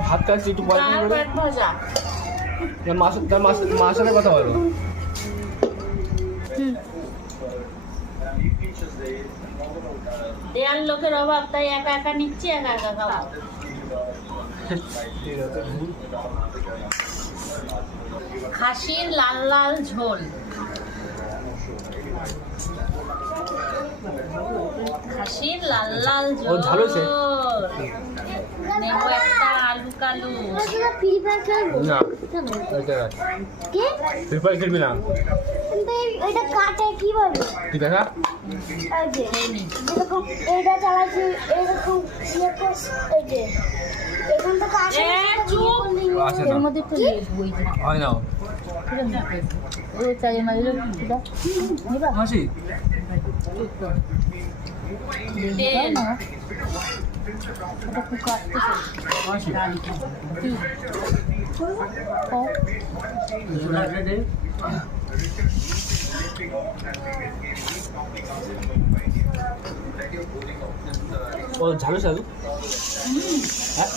ভাত খাচ্ছি একটু পরে আর পেট ভাজা। মার সাথে কথা বলো। দেয়ার লোকের অভাব, তাই একা একা নিচ্ছি, একা একা খাবো। খাসির লাল লাল ঝোল, খাসির লাল লাল ও ঝোল। ঝাল হয়েছে? নেবো একটা আলু কালু। ফ্রি ফায়ার খেলবো না কেন? ওইটা কে? ফ্রি ফায়ার খেলবি না কিন্তু এটা কাটে কিভাবে? তুই দেখা এই যে খেয়ে নি। যেরকম এটা চালাচ্ছি এরকম এই যে এখান থেকে আসে এ, চুপ। আসে না এর মধ্যে তো বই হয় না ও চাই মাঝে দাও নিবা হাসি তেল। না এটা খুব কাটতেছে হাসি ও ঝালু ঝালু হ্যাঁ